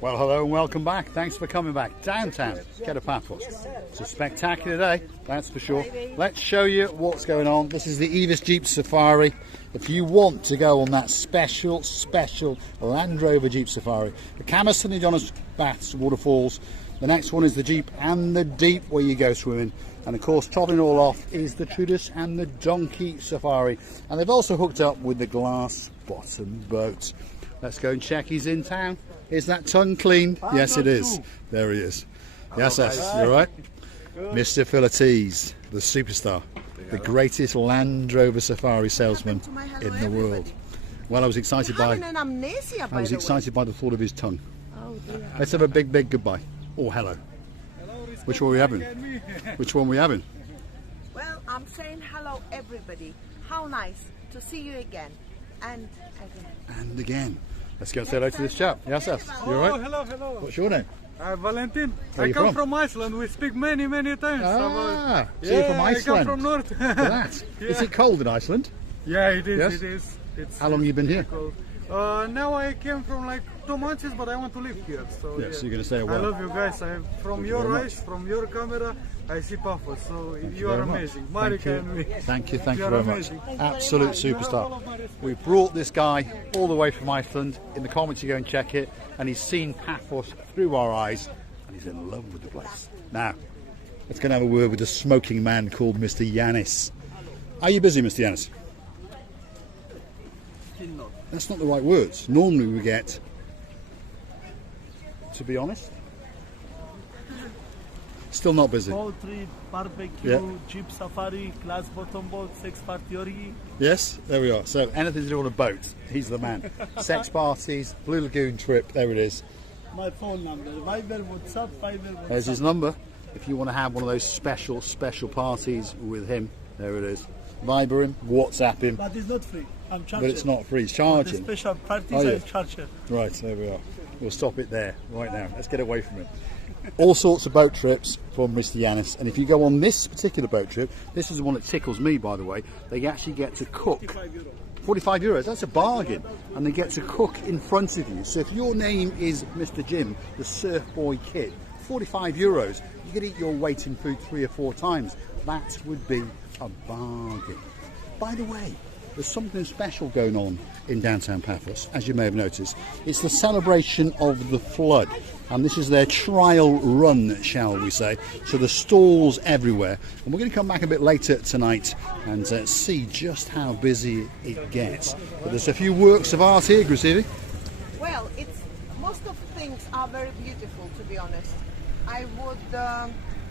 Well, hello and welcome back. Thanks for coming back. Downtown, Kato Paphos. It's a spectacular day, that's for sure. Let's show you what's going on. This is the Evis Jeep Safari. If you want to go on that special Land Rover Jeep Safari, the Camas St John's Baths Waterfalls. The next one is the Jeep and the Deep, where you go swimming. And of course, topping it all off is the Trudus and the Donkey Safari. And they've also hooked up with the glass bottom boat. Let's go and check he's in town. Is that tongue clean? Yes, it is. There he is. Yes, yes. You're right. Mr. Philates, the superstar, the greatest Land Rover Safari salesman in the world. Well, I was excited by. I was excited by the thought of his tongue. Oh dear. Let's have a big goodbye. Oh, hello. Which one are we having? Which one are we having? Well, I'm saying hello, everybody. How nice to see you again and again. And again. Let's go and say hello to this chap. Yes, yes. You all right? Hello. What's your name? Valentin. Where are I you come from? from Iceland. We speak many times. Ah, so yeah, you're from Iceland. I come from north. Look at that. Yeah. Is it cold in Iceland? Yeah, it is. Yes? It is. It's, How long have you been here? cold. Now I came from like 2 months, but I want to live here. So Yes, yeah. you're going to stay a I while. love you guys. From you your very much. eyes, from your camera, I see Paphos. So you very are much. amazing. Thank Marika and me. Thank you You very are much. amazing. Absolute superstar. We brought this guy all the way from Iceland. In the comments you go and check it, and he's seen Paphos through our eyes, and he's in love with the place. Now, let's go and have a word with a smoking man called Mr. Yanis. Are you busy, Mr. Yanis? That's not the right words. Normally we get, to be honest, still not busy. Poultry, barbecue, Yeah. Jeep Safari, glass bottom boat, sex party orgy. Yes, there we are. So anything to do on a boat, he's the man. Sex parties, Blue Lagoon trip, there it is. My phone number, Viber, WhatsApp, Viber, There's his WhatsApp. number. If you want to have one of those special parties with him, there it is. Viber him, WhatsApp him, But it's not free. I'm charging. but it's not free, it's The charging. special parties, Oh, yeah. I'm charging. Right, there we are. We'll stop it there right now. Let's get away from it. All sorts of boat trips from Mr. Yanis, and if you go on this particular boat trip, this is the one that tickles me, by the way, they actually get to cook. 45 euros, that's a bargain, and they get to cook in front of you. So if your name is Mr. Jim, the Surf Boy Kid, 45 euros, you could eat your weight in food 3 or 4 times. That would be a bargain. By the way, there's something special going on in downtown Paphos, as you may have noticed. It's the celebration of the flood, and this is their trial run, shall we say. So the stalls everywhere, and we're going to come back a bit later tonight and see just how busy it gets. But there's a few works of art here, Grisivi. Well, it's most of the things are very beautiful, to be honest. I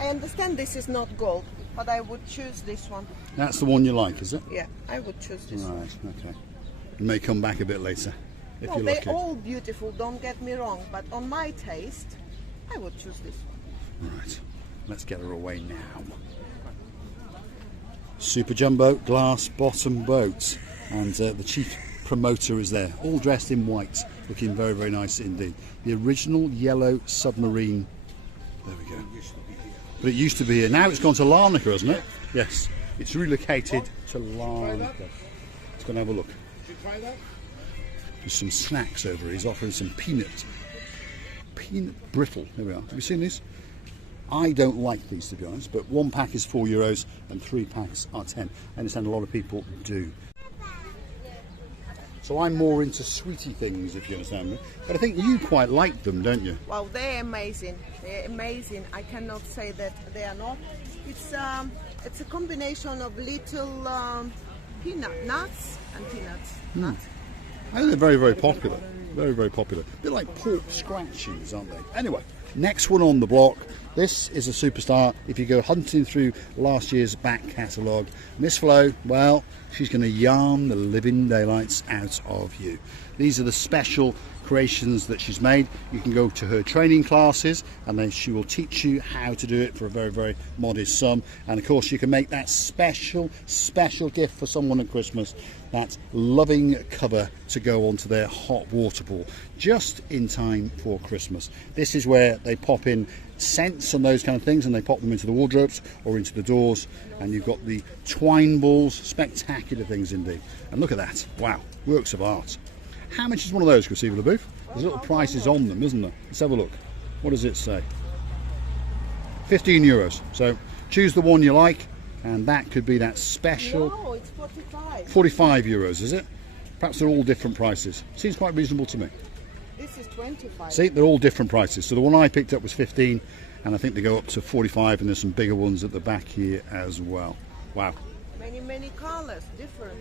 understand this is not gold, but I would choose this one. That's the one you like, is it? Yeah, I would choose this one. Right, okay. You may come back a bit later, if Well, you're they're lucky. all beautiful, don't get me wrong, but on my taste, I would choose this one. Right, let's get her away now. Super Jumbo glass bottom boat, and the chief promoter is there, all dressed in white, looking very nice indeed. The original yellow submarine. There we go. But it used to be here. Now it's gone to Larnaca, hasn't it? Yes, it's relocated to Larnaca. Let's go and have a look. There's some snacks over here. He's offering some peanut brittle. There we are. Have you seen these? I don't like these, to be honest, but 1 pack is €4 and 3 packs are 10. I understand a lot of people do. So I'm more into sweetie things, if you understand me. But I think you quite like them, don't you? Well, they're amazing. They're amazing. I cannot say that they are not. It's a combination of little nuts and peanuts. Nuts. I think they're very popular. Very popular. A bit like pork scratchings, aren't they? Anyway, next one on the block. This is a superstar. If you go hunting through last year's back catalogue, Miss Flo, well, she's going to yarn the living daylights out of you. These are the special creations that she's made. You can go to her training classes, and then she will teach you how to do it for a very modest sum. And of course, you can make that special gift for someone at Christmas, that loving cover to go onto their hot water pool just in time for Christmas. This is where they pop in scents and those kind of things, and they pop them into the wardrobes or into the doors, and you've got the twine balls. Spectacular things indeed. And look at that, wow, works of art. How much is one of those, Chrissy LaBouffe? There's little prices on them, isn't there? Let's have a look. What does it say? 15 euros. So choose the one you like, and that could be that special. No, it's 45. 45 euros, is it? Perhaps they're all different prices. Seems quite reasonable to me. This is 25. See, they're all different prices. So the one I picked up was 15, and I think they go up to 45, and there's some bigger ones at the back here as well. Wow. Many colors, different.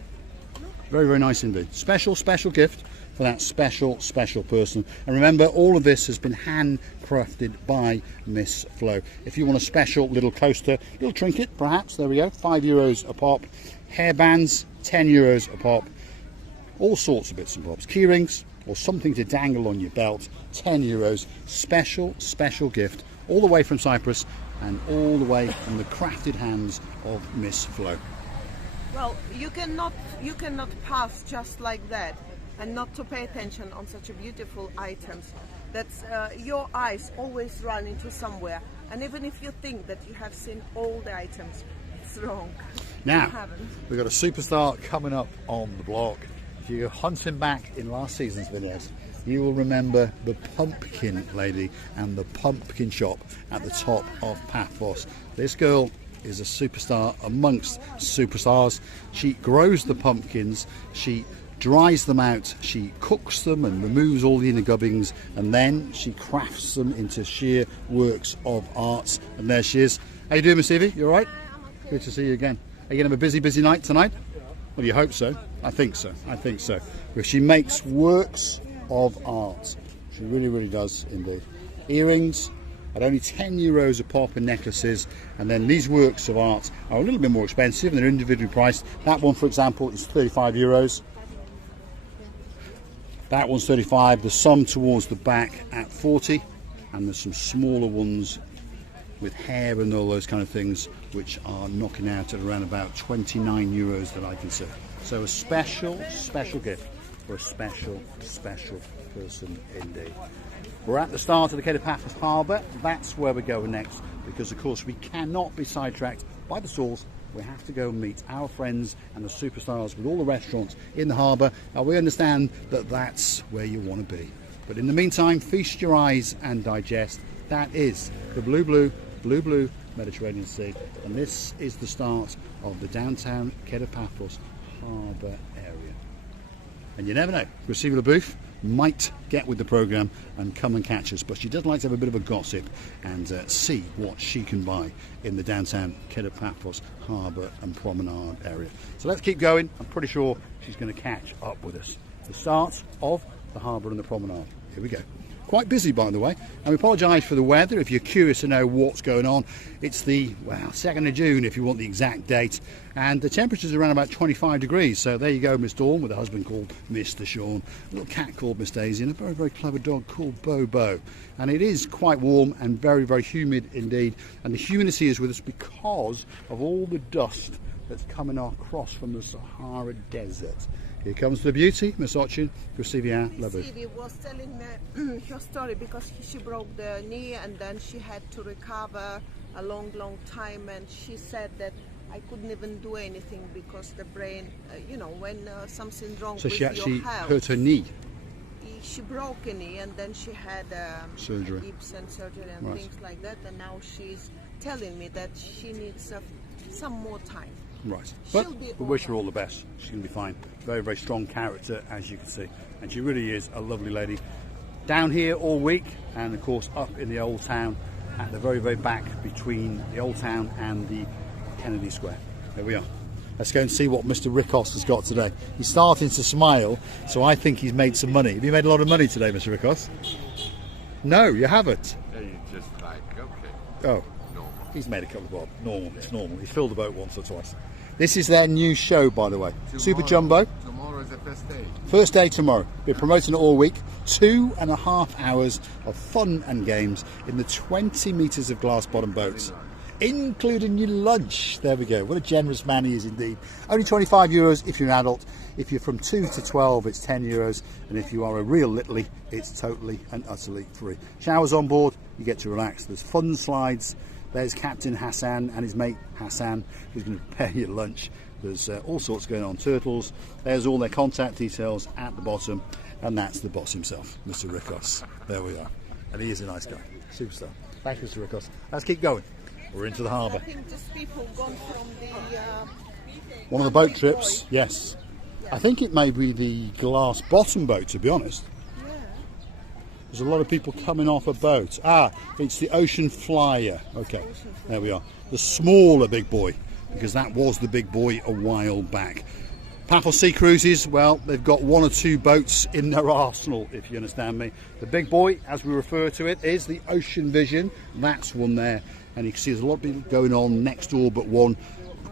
Very, very nice indeed. Special gift for that special person. And remember, all of this has been handcrafted by Miss Flo. If you want a special little coaster, little trinket perhaps, there we go, 5 euros a pop. Hairbands, 10 euros a pop. All sorts of bits and bobs. Key rings or something to dangle on your belt, 10 euros. Special gift, all the way from Cyprus and all the way from the crafted hands of Miss Flo. Well, you cannot pass just like that and not to pay attention on such a beautiful items. That's your eyes always run into somewhere, and even if you think that you have seen all the items, it's wrong. Now You haven't. we've got a superstar coming up on the block. If you go hunting back in last season's videos, you will remember the pumpkin lady and the pumpkin shop at the top of Paphos. This girl is a superstar amongst superstars. She grows the pumpkins, she dries them out, she cooks them and removes all the inner gubbings, and then she crafts them into sheer works of art. And there she is. How you doing, Miss Evie? You all right? Good to see you again. Are you going to have a busy night tonight? Well, you hope so. I think so. Because she makes works of art. She really does indeed. Earrings at only 10 euros a pop, and necklaces. And then these works of art are a little bit more expensive and they're individually priced. That one, for example, is 35 euros. That one's 35. There's some towards the back at 40, and there's some smaller ones with hair and all those kind of things which are knocking out at around about 29 euros that I can see. So a special gift for a special person indeed. We're at the start of the Kato Paphos Harbour. That's where we're going next, because of course we cannot be sidetracked by the stalls. We have to go and meet our friends and the superstars with all the restaurants in the harbour. Now we understand that that's where you want to be. But in the meantime, feast your eyes and digest. That is the blue Mediterranean Sea. And this is the start of the downtown Kato Paphos Harbour area. And you never know, Chrissy LaBouffe might get with the programme and come and catch us, but she does like to have a bit of a gossip and see what she can buy in the downtown Kato Paphos Harbour and Promenade area. So let's keep going. I'm pretty sure she's going to catch up with us. The start of the harbour and the promenade. Here we go. Quite busy, by the way, and we apologise for the weather. If you're curious to know what's going on, it's the 2nd of June if you want the exact date, and the temperature's around about 25 degrees. So there you go, Miss Dawn with a husband called Mr. Sean, a little cat called Miss Daisy, and a very clever dog called Bobo. And it is quite warm and very humid indeed, and the humidity is with us because of all the dust that's coming across from the Sahara Desert. Here comes the beauty, Miss Ochin, Chrissy LaBouffe. Stevie was telling me her story because she broke the knee and then she had to recover a long time, and she said that I couldn't even do anything because the brain, when something's wrong So with she actually your health. hurt her knee. She broke a knee and then she had Surgery. hips and surgery and Right. things like that, and now she's telling me that she needs some more time. Right, She'll but be we wish her all all the best. She's going to be fine. Very strong character, as you can see, and she really is a lovely lady. Down here all week, and of course up in the old town at the very back between the old town and the Kennedy Square. There we are. Let's go and see what Mr. Rickos has got today. He's starting to smile, so I think he's made some money. Have you made a lot of money today, Mr. Rickos? No, you haven't. Yeah, you just like, okay. Oh, Normal. he's made a couple of bob. Normal, it's normal. He's filled the boat once or twice. This is their new show, by the way. Super Jumbo. Tomorrow is the first day. First day tomorrow. We're promoting it all week. 2.5 hours of fun and games in the 20 metres of glass bottom boats, including your lunch. There we go. What a generous man he is indeed. Only 25 euros if you're an adult. If you're from 2 to 12, it's 10 euros. And if you are a real littly, it's totally and utterly free. Showers on board, you get to relax. There's fun slides. There's Captain Hassan and his mate Hassan, who's going to prepare your lunch. There's all sorts going on. Turtles. There's all their contact details at the bottom, and that's the boss himself, Mr. Rikos. There we are. And he is a nice guy. Superstar. Thank you, Mr. Rikos. Let's keep going. We're into the harbour. I think just people gone from the... One of the boat trips, yes. I think it may be the glass bottom boat, to be honest. Yeah. There's a lot of people coming off a boat. Ah, it's the Ocean Flyer. Okay, there we are. The smaller big boy, because that was the big boy a while back. Paphos Sea Cruises, well, they've got one or two boats in their arsenal, if you understand me. The big boy, as we refer to it, is the Ocean Vision. That's one there. And you can see there's a lot of people going on next door but one.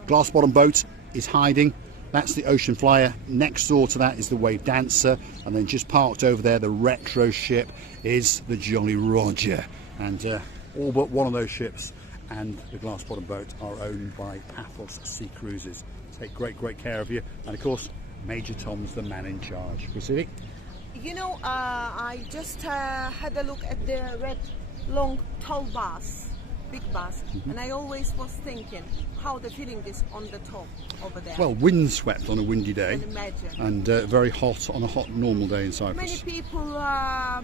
Glass bottom boat is hiding. That's the Ocean Flyer. Next door to that is the Wave Dancer. And then just parked over there, the retro ship, is the Jolly Roger. And all but one of those ships and the glass bottom boat are owned by Paphos Sea Cruises. Take great care of you. And of course, Major Tom's the man in charge. You see? You know, I just had a look at the red long tall bus, big bus, and I always was thinking how they're feeling this on the top over there. Well, windswept on a windy day, can imagine. and very hot on a hot normal day in Many Cyprus. people are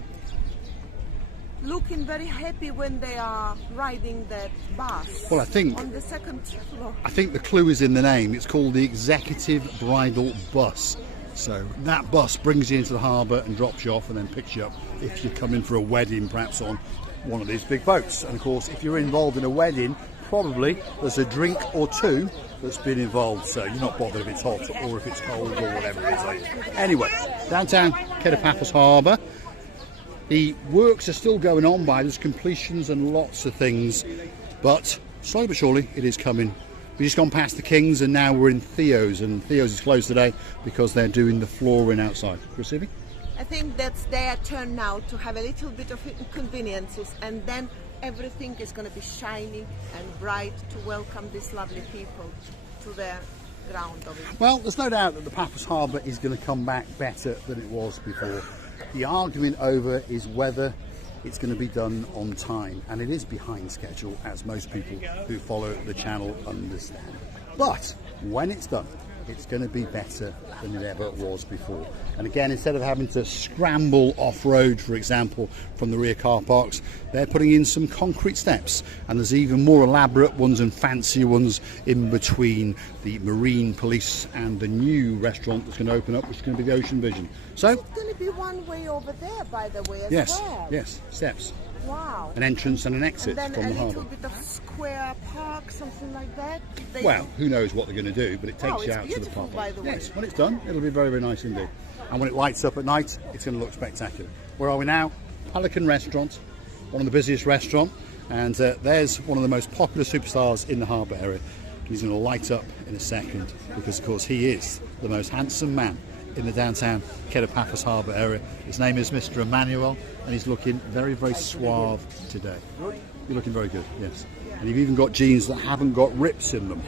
looking very happy when they are riding that bus. Well, I think on the second floor. the clue is in the name. It's called the Executive Bridal Bus. So that bus brings you into the harbour and drops you off and then picks you up if you're coming for a wedding, perhaps on one of these big boats. And of course, if you're involved in a wedding, probably there's a drink or two that's been involved, so you're not bothered if it's hot or if it's cold or whatever it is. Anyway, downtown Kato Paphos Harbour. The works are still going on there's completions and lots of things, but slowly but surely it is coming. We've just gone past the King's and now we're in Theo's, and Theo's is closed today because they're doing the flooring outside. Receiving? I think that's their turn now to have a little bit of inconveniences, and then everything is going to be shiny and bright to welcome these lovely people to their ground of it. Well, there's no doubt that the Paphos Harbour is going to come back better than it was before. The argument over is whether it's going to be done on time, and it is behind schedule, as most people who follow the channel understand. But when it's done, it's going to be better than it ever was before. And again, instead of having to scramble off-road, for example, from the rear car parks, they're putting in some concrete steps, and there's even more elaborate ones and fancier ones in between the Marine Police and the new restaurant that's going to open up, which is going to be the Ocean Vision. So It's going to be one way over there, by the way, as yes, well. yes, steps, Wow. an entrance and an exit And from then the a little harbour. bit of square park, something like that. They- Well, who knows what they're going to do, but it takes Oh, you it's out to the beautiful, pub. by the way. Yes, when it's done, it'll be very, very nice indeed. And when it lights up at night, it's going to look spectacular. Where are we now? Pelican Restaurant, one of the busiest restaurants, and there's one of the most popular superstars in the harbour area. He's going to light up in a second because, of course, he is the most handsome man in the downtown Kato Paphos Harbour area. His name is Mr. Emmanuel, and he's looking very, very suave today. You're looking very good, yes. And you've even got jeans that haven't got rips in them.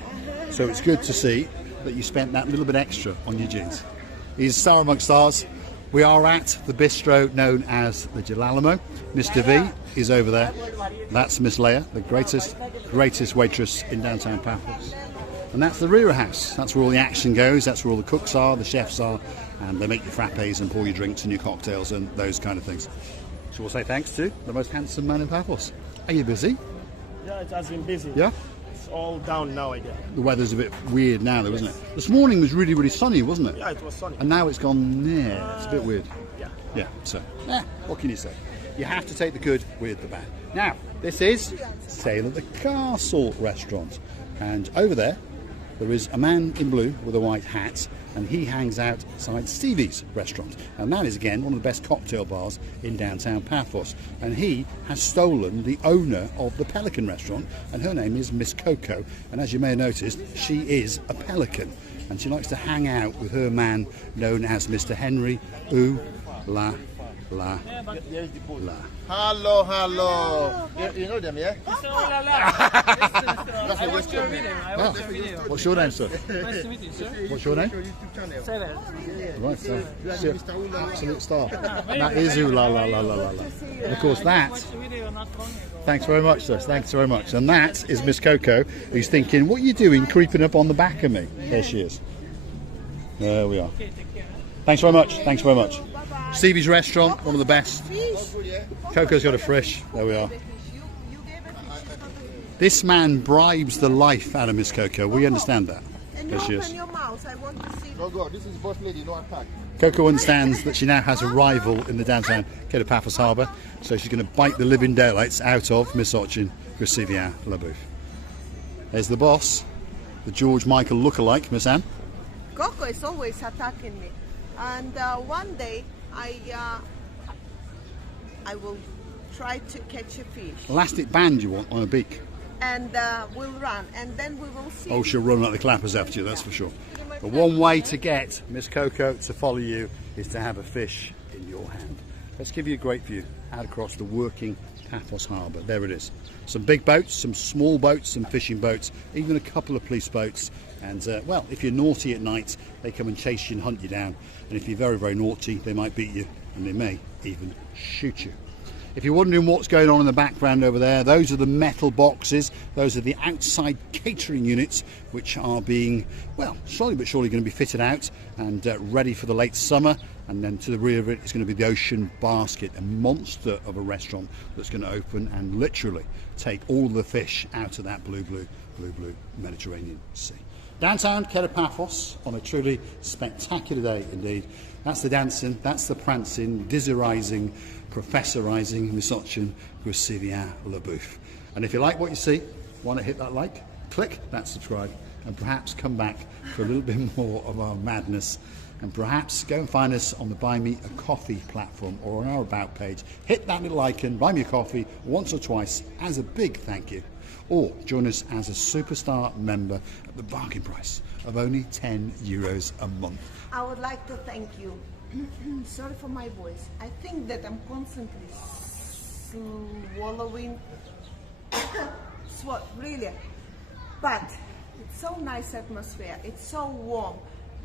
So it's good to see that you spent that little bit extra on your jeans. He's a star amongst stars. We are at the bistro known as the Jalalamo. Mr. V is over there. That's Miss Leia, the greatest waitress in downtown Paphos. And that's the Rira House. That's where all the action goes. That's where all the cooks are, the chefs are, and they make your frappes and pour your drinks and your cocktails and those kind of things. So we'll say thanks to the most handsome man in Paphos. Are you busy? Yeah, it has been busy. Yeah? It's all down now again. The weather's a bit weird now though, isn't it? This morning was really, really sunny, wasn't it? Yeah, it was sunny. And now it's gone, yeah, it's a bit weird. Yeah. Yeah, so, what can you say? You have to take the good with the bad. Now, this is Sail at the Castle restaurant. And over there is a man in blue with a white hat, and he hangs outside Stevie's restaurant. And that is, again, one of the best cocktail bars in downtown Paphos. And he has stolen the owner of the Pelican restaurant, and her name is Miss Coco. And as you may have noticed, she is a pelican. and she likes to hang out with her man known as Mr. Henry Ooh La La La. Hello, hello. You know them, yeah? I watched your video. What's your name, sir? Nice to meet you, sir. What's your name? YouTube channel. Sever. Right, so absolute star. That is Ooh La La La La La La. And of course that, Watch the video, not calling you. thanks very much, sir, thanks very much. And that is Miss Coco, who's thinking, what are you doing creeping up on the back of me? There she is. There we are. Okay, take care. Thanks very much, thanks very much. Bye-bye. Stevie's restaurant, one of the best. Fish. Coco's got a fish. There we are. You gave a fish. It's not a- This man bribes the life out of Miss Coco. We understand that. And There you she open is. your mouth. I want to see. Go, go. This is boss lady, no attack. Coco understands that she now has a rival in the downtown Kato Paphos Harbour, so she's going to bite the living daylights out of Miss Ochin Gracivia Labouf. There's the boss, the George Michael lookalike, Miss Anne. Coco is always attacking me, and one day I will try to catch a fish, Elastic band you want on a beak. and we'll run, and then we will see. Oh, she'll run like the clappers after you, that's for sure. The one way to get Miss Coco to follow you is to have a fish in your hand. Let's give you a great view out across the working Paphos Harbour. There it is. Some big boats, some small boats, some fishing boats, even a couple of police boats. And, well, if you're naughty at night, they come and chase you and hunt you down. And if you're very, very naughty, they might beat you, and they may even shoot you. If you're wondering what's going on in the background over there, those are the metal boxes. Those are the outside catering units, which are being, well, slowly but surely going to be fitted out and ready for the late summer. And then to the rear of it is going to be the Ocean Basket, a monster of a restaurant that's going to open and literally take all the fish out of that blue Mediterranean Sea. Downtown Kato Paphos on a truly spectacular day indeed. That's the dancing, that's the prancing, dizzerizing, professorizing Miss Ochin Gracivia Labouf. And if you like what you see, want to hit that like, click that subscribe, and perhaps come back for a little bit more of our madness. And perhaps go and find us on the Buy Me a Coffee platform or on our About page. Hit that little icon, buy me a coffee once or twice as a big thank you. Or join us as a superstar member at the bargain price of only €10 a month. I would like to thank you. Sorry for my voice. I think that I'm constantly swallowing. Really. But it's so nice atmosphere. It's so warm.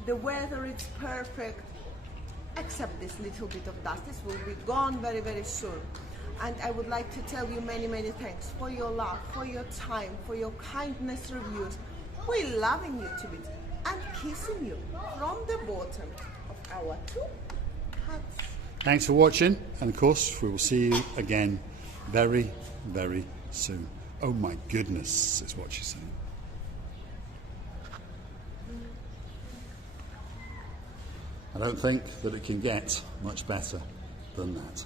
The weather is perfect, except this little bit of dust. This will be gone very, very soon. And I would like to tell you many, many thanks for your love, for your time, for your kindness reviews. We're loving you to bits and kissing you from the bottom of our two hearts. Thanks for watching, and of course we will see you again very, very soon. Oh my goodness, is what she's saying. I don't think that it can get much better than that.